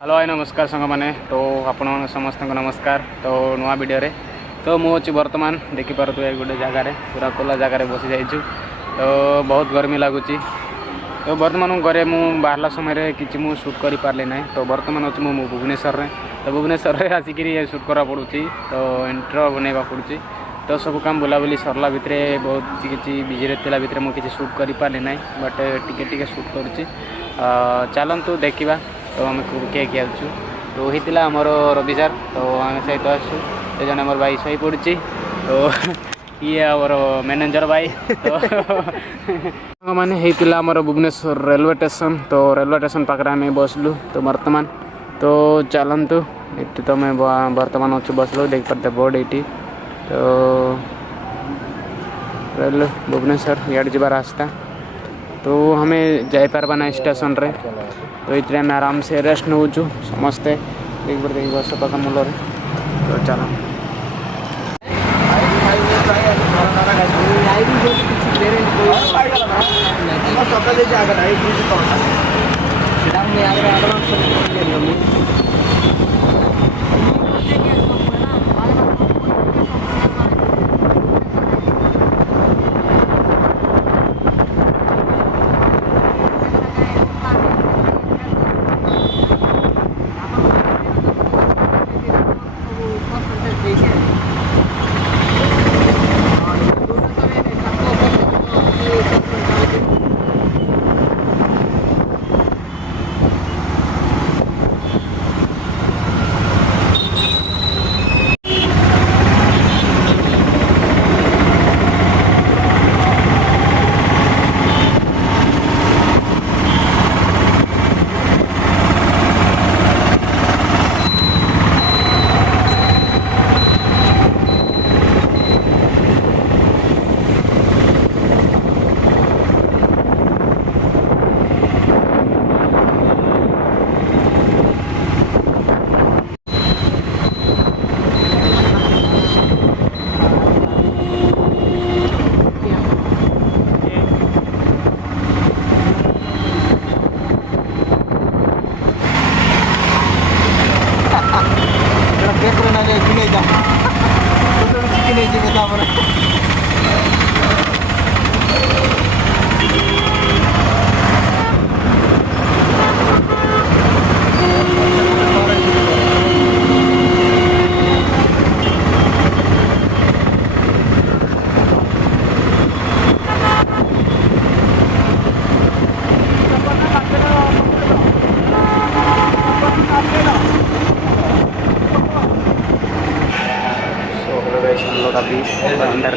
Hello hi नमस्कार सांग मैंने तो आपण समस्त नमस्कार। तो नुआ वीडियो रे तो मुझे बर्तमान देखिपे गोटे जगार पूरा खोला जगार बसी जाइछु। तो बहुत गर्मी लगुच। तो बर्तमान घरे मु बाहरला समय कि शूट कर पारे ना। तो बर्तमान अच्छी मु भुवनेश्वर रे। तो भुवनेश्वर रे आसिक शूट करा पड़ू। तो इंट्रो बनवा पड़ू। तो सब काम बुलाबुली सरला भितर बहुत किसी बिजी थिला भितर मुझे शूट कर पारे ना। बट टिके शूट करुच्ची। चलतु देखा तो आम किए किए आसु। तो होता आमर रवि सर। तो आम सहित आसु से जन आम भाई शही पड़ी। तो ये आमर मैनेजर भाई। तो मैंने होता आमर भुवनेश्वर रेलवे स्टेशन। तो रेलवे स्टेशन पाखे आम बसलु। तो बर्तमान तो चलतु ये तो मैं बर्तमान अच्छे बसलु देख पारे बोर्ड ये। तो रेल भुवनेश्वर इे जा रास्ता। तो हमें जापारबा ना स्टेशन रे। तो ये आम आराम से रेस्ट नौ समस्ते देख बस पाख मूल। तो चलो अंदर